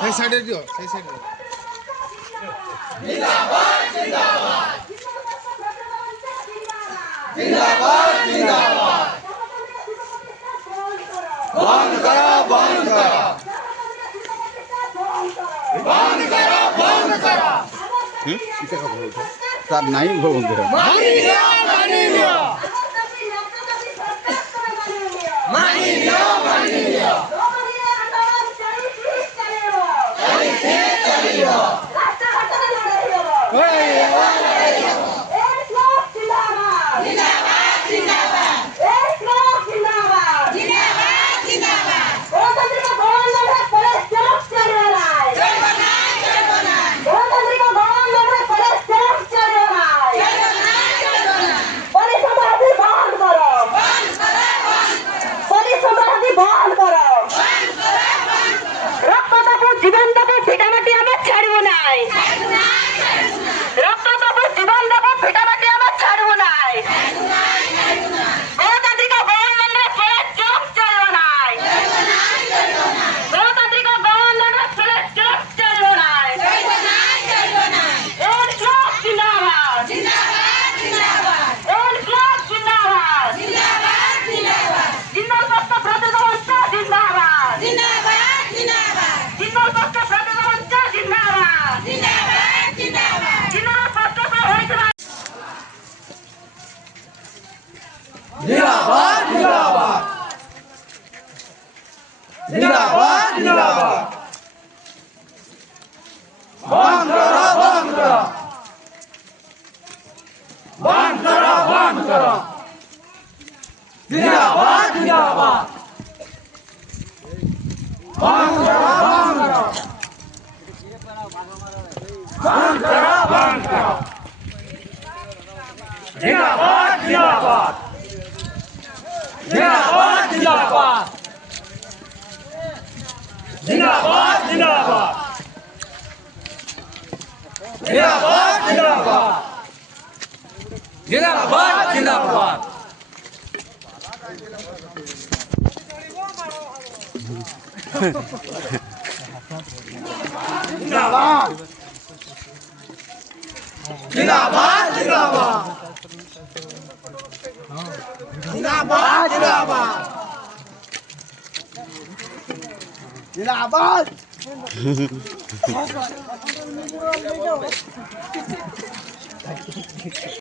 সেই সাইডে দিও, সেই সাইডে। জিন্দাবাদ জিন্দাবাদ জিন্দাবাদ জিন্দাবাদ বন্ধ করো বন্ধ করো বন্ধ করো বন্ধ করো এটা কথা বলতো তার নাই বন্ধু মানি লিও মানি লিও মানি লিও মানি লিও जिंदाबाद जिंदाबाद जिंदाबाद जिंदाबाद बंद करो बंद करो बंद करो बंद करो जिंदाबाद जिंदाबाद बंद करो बंद करो बंद करो बंद करो जिंदाबाद जिंदाबाद जिंदाबाद जिंदाबाद जिंदाबाद जिंदाबाद जिंदाबाद जिंदाबाद जिंदाबाद जिंदाबाद जिंदाबाद जिंदाबाद जिंदाबाद जिंदाबाद जिंदाबाद